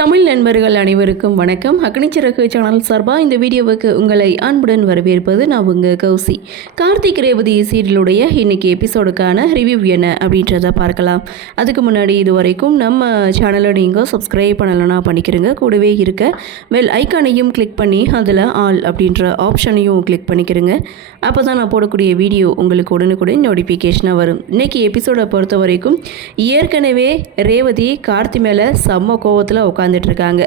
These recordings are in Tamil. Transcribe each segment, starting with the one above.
தமிழ் நண்பர்கள் அனைவருக்கும் வணக்கம். அக்னிச்சிறகு சேனல் சார்பாக இந்த வீடியோவுக்கு உங்களை அன்புடன் வரவேற்பது நான் உங்கள் கௌசி. கார்த்திக் ரேவதி சீரியலுடைய இன்னைக்கு எபிசோடுக்கான ரிவ்யூ என்ன அப்படின்றத பார்க்கலாம். அதுக்கு முன்னாடி இது வரைக்கும் நம்ம சேனலை நீங்கள் சப்ஸ்கிரைப் பண்ணலைன்னா பண்ணிக்கிறங்க. கூடவே இருக்க பெல் ஐக்கானையும் கிளிக் பண்ணி அதில் ஆல் அப்படின்ற ஆப்ஷனையும் கிளிக் பண்ணிக்கிறங்க. அப்போ தான் நான் போடக்கூடிய வீடியோ உங்களுக்கு உடனுக்குடன் நோட்டிஃபிகேஷனாக வரும். இன்றைக்கி எபிசோடை பொறுத்த வரைக்கும் ஏற்கனவே ரேவதி கார்த்தி மேலே செம்ம கோவத்தில் உட்காந்துட்ருக்காங்க.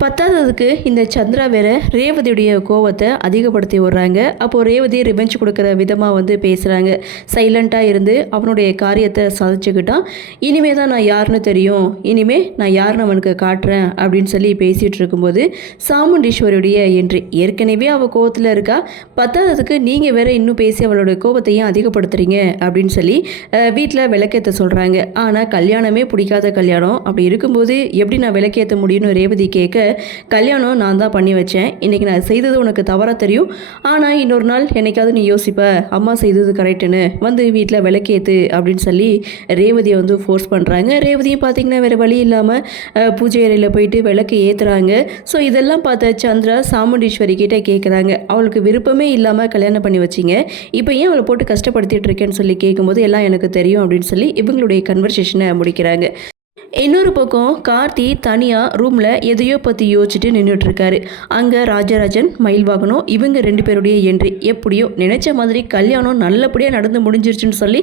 பத்தாததுக்கு இந்த சந்திரா வேற ரேவதியுடைய கோவத்தை அதிகப்படுத்தி விடுறாங்க. அப்போது ரேவதி ரிவெஞ்ச் கொடுக்குற விதமாக பேசுகிறாங்க. சைலண்ட்டாக இருந்து அவனுடைய காரியத்தை சாதிச்சுக்கிட்டான். இனிமே தான் நான் யாருன்னு தெரியும், இனிமே நான் யாருன்னு அவனுக்கு காட்டுறேன் அப்படின்னு சொல்லி பேசிகிட்டு இருக்கும்போது சாமுண்டீஸ்வரியுடைய என்ட்ரி. ஏற்கனவே அவள் கோவத்தில் இருக்கா, பத்தாததுக்கு நீங்கள் வேற இன்னும் பேசி அவளோட கோவத்தையும் அதிகப்படுத்துறீங்க அப்படின்னு சொல்லி வீட்டில் விளக்கேற்ற சொல்கிறாங்க. ஆனால் கல்யாணமே பிடிக்காத கல்யாணம், அப்படி இருக்கும்போது எப்படி நான் விளக்கேற்ற முடியும்னு ரேவதி கேட்க, கல்யாணம் நான் தான் பண்ணி வச்சேன், இன்றைக்கி நான் செய்தது உனக்கு தவறாக தெரியும், ஆனால் இன்னொரு நாள் என்னைக்காவது நீ யோசிப்ப அம்மா செய்தது கரெக்டுன்னு வீட்டில் விளக்கேற்று அப்படின்னு சொல்லி ரேவதியை ஃபோர்ஸ் பண்ணுறாங்க. ரேவதியும் பார்த்திங்கன்னா வேறு வழி இல்லாமல் பூஜை அறையில் போயிட்டு விளக்கு ஏற்றுறாங்க. ஸோ இதெல்லாம் பார்த்த சந்திரா சாமுண்டீஸ்வரி கிட்டே கேட்குறாங்க, அவளுக்கு விருப்பமே இல்லாமல் கல்யாணம் பண்ணி வச்சிங்க, இப்போ ஏன் அவளை போட்டு கஷ்டப்படுத்திட்டு இருக்கேன்னு சொல்லி கேட்கும்போது எல்லாம் எனக்கு தெரியும் அப்படின்னு சொல்லி இவங்களுடைய கன்வர்சேஷனை முடிக்கிறாங்க. இன்னொரு பக்கம் கார்த்தி தனியாக ரூமில் எதையோ பற்றி யோசிச்சுட்டு நின்றுட்டுருக்காரு. அங்கே ராஜராஜன், மயில் வாகனம், இவங்க 2 பேருடைய என்ட்ரி. எப்படியோ நினச்ச மாதிரி கல்யாணம் நல்லபடியாக நடந்து முடிஞ்சிருச்சுன்னு சொல்லி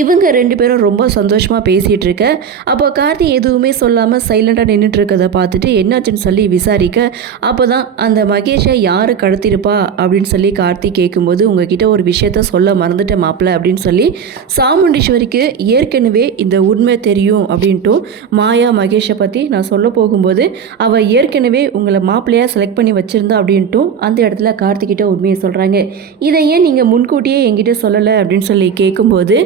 இவங்க 2 பேரும் ரொம்ப சந்தோஷமாக பேசிகிட்டு இருக்க. அப்போ கார்த்தி எதுவுமே சொல்லாமல் சைலண்டாக நின்றுட்டுருக்கதை பார்த்துட்டு என்னாச்சுன்னு சொல்லி விசாரிக்க, அப்போ தான் அந்த மகேஷை யார் கடத்திருப்பா அப்படின்னு சொல்லி கார்த்தி கேட்கும்போது, உங்ககிட்ட ஒரு விஷயத்த சொல்ல மறந்துட்டேன் மாப்பிள்ள அப்படின்னு சொல்லி சாமுண்டீஸ்வரிக்கு ஏற்கனவே இந்த உண்மை தெரியும் அப்படின்ட்டு மாயா மகேஷை பற்றி நான் சொல்ல போகும்போது அவள் ஏற்கனவே உங்களை மாப்பிள்ளையாக செலக்ட் பண்ணி வச்சுருந்தா அப்படின்ட்டும் அந்த இடத்துல கார்த்திகிட்ட உண்மையை சொல்கிறாங்க. இதை ஏன் நீங்கள் முன்கூட்டியே என்கிட்ட சொல்லலை அப்படின்னு சொல்லி கேட்கும்போது,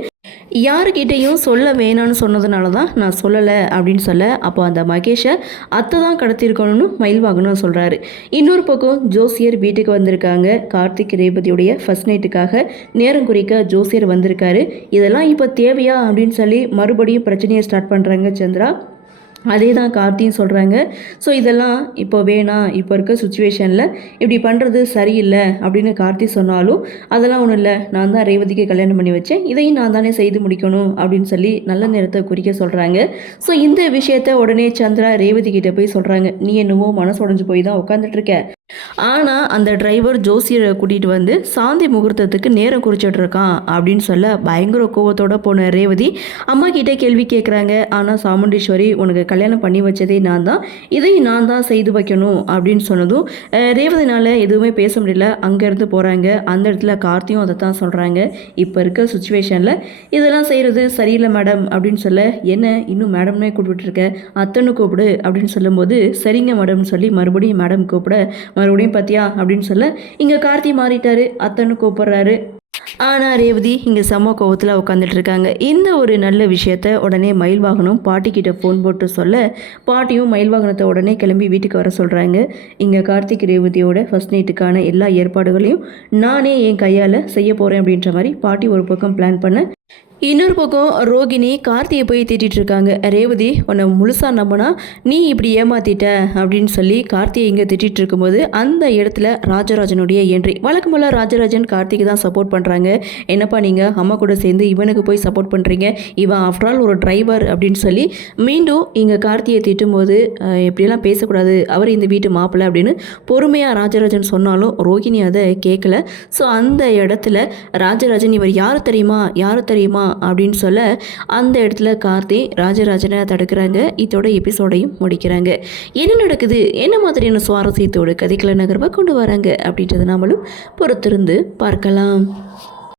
யாருக்கிட்டையும் சொல்ல வேணான்னு சொன்னதுனால தான் நான் சொல்லலை அப்படின்னு சொல்ல, அப்போ அந்த மகேஷை அத்தை தான் கடத்திருக்கணும்னு மயில் வாங்கணும்னு சொல்கிறாரு. இன்னொரு பக்கம் ஜோசியர் வீட்டுக்கு வந்திருக்காங்க. கார்த்திக் ரேவதியுடைய ஃபர்ஸ்ட் நைட்டுக்காக நேரம் குறிக்க ஜோசியர் வந்திருக்காரு. இதெல்லாம் இப்போ தேவையா அப்படின்னு சொல்லி மறுபடியும் பிரச்சனையை ஸ்டார்ட் பண்ணுறாங்க சந்திரா. அதே தான் கார்த்தியும் சொல்கிறாங்க. ஸோ இதெல்லாம் இப்போ வேணாம், இப்போ இருக்க சுச்சுவேஷனில் இப்படி பண்ணுறது சரியில்லை அப்படின்னு கார்த்தி சொன்னாலும் அதெல்லாம் ஒன்றும் இல்லை, நான் தான் ரேவதிக்கு கல்யாணம் பண்ணி வச்சேன், இதையும் நான் தானே செய்து முடிக்கணும் அப்படின்னு சொல்லி நல்ல நேரத்தை குறிக்க சொல்கிறாங்க. ஸோ இந்த விஷயத்த உடனே சந்திரா ரேவதி கிட்டே போய் சொல்கிறாங்க, நீ என்னமோ மனசு உடஞ்சு போய் தான் உட்காந்துட்ருக்க, ஆனால் அந்த டிரைவர் ஜோசியரை கூட்டிகிட்டு சாந்தி முகூர்த்தத்துக்கு நேரம் குறிச்சிட்ருக்கான் அப்படின்னு சொல்ல பயங்கர கோவத்தோடு போன ரேவதி அம்மா கிட்டே கேள்வி கேட்குறாங்க. ஆனால் சாமுண்டீஸ்வரி உனக்கு கல்யாணம் பண்ணி வச்சதே நான் தான், இதையும் நான் தான் செய்து வைக்கணும் அப்படின்னு சொன்னதும் ரேவதினால் எதுவுமே பேச முடியல. அங்கேருந்து போகிறாங்க. அந்த இடத்துல கார்த்தியும் அதை தான் சொல்கிறாங்க, இப்போ இருக்க சுச்சுவேஷனில் இதெல்லாம் செய்கிறது சரியில்லை மேடம் அப்படின்னு சொல்ல, என்ன இன்னும் மேடம்னே கூப்பிட்டுருக்க, அத்தனை கூப்பிடு அப்படின்னு சொல்லும்போது, சரிங்க மேடம்னு சொல்லி மறுபடியும் மேடம் கூப்பிட, மறுபடியும் பார்த்தியா அப்படின்னு சொல்ல இங்கே கார்த்தி மாறிட்டாரு, அத்தனை கூப்பிட்றாரு. ஆனால் ரேவதி இங்கே செம்ம கோவத்தில் உட்காந்துட்டு இருக்காங்க. இந்த ஒரு நல்ல விஷயத்த உடனே மயில் வாகனம் பாட்டிக்கிட்ட ஃபோன் போட்டு சொல்ல, பாட்டியும் மயில் வாகனத்தை உடனே கிளம்பி வீட்டுக்கு வர சொல்கிறாங்க. இங்கே கார்த்திக் ரேவதியோட ஃபர்ஸ்ட் நைட்டுக்கான எல்லா ஏற்பாடுகளையும் நானே என் கையால் செய்ய போகிறேன் அப்படின்ற மாதிரி பாட்டி ஒரு பக்கம் பிளான் பண்ண, இன்னொரு பக்கம் ரோகிணி கார்த்தியை போய் திட்டிகிட்டு இருக்காங்க. ரேவதி உன்னை முழுசாக நம்பினா நீ இப்படி ஏமாத்திட்ட அப்படின்னு சொல்லி கார்த்தியை இங்கே திட்டிகிட்டு இருக்கும்போது அந்த இடத்துல ராஜராஜனுடைய என்ட்ரி. வழக்கம் போல் ராஜராஜன் கார்த்திக்கு தான் சப்போர்ட் பண்ணுறாங்க. என்னப்பா நீங்கள் அம்மா கூட சேர்ந்து இவனுக்கு போய் சப்போர்ட் பண்ணுறீங்க, இவன் ஆஃப்டர் ஆல் ஒரு டிரைவர் அப்படின்னு சொல்லி மீண்டும் இங்கே கார்த்தியை திட்டும்போது, எப்படியெல்லாம் பேசக்கூடாது, அவர் இந்த வீட்டு மாப்பிள்ளை அப்படின்னு பொறுமையாக ராஜராஜன் சொன்னாலும் ரோகிணி அதை கேட்கல. ஸோ அந்த இடத்துல ராஜராஜன் இவர் யார் தெரியுமா அப்படின்னு சொல்ல அந்த இடத்துல கார்த்தி ராஜராஜனை தடுக்கிறாங்க. இதோட எபிசோடையும் முடிக்கிறாங்க. என்ன நடக்குது, என்ன மாதிரியான சுவாரஸ்யத்தோடு கதைக்கள நகர்வை கொண்டு வராங்க அப்படின்றத நாமளும் பொறுத்திருந்து பார்க்கலாம்.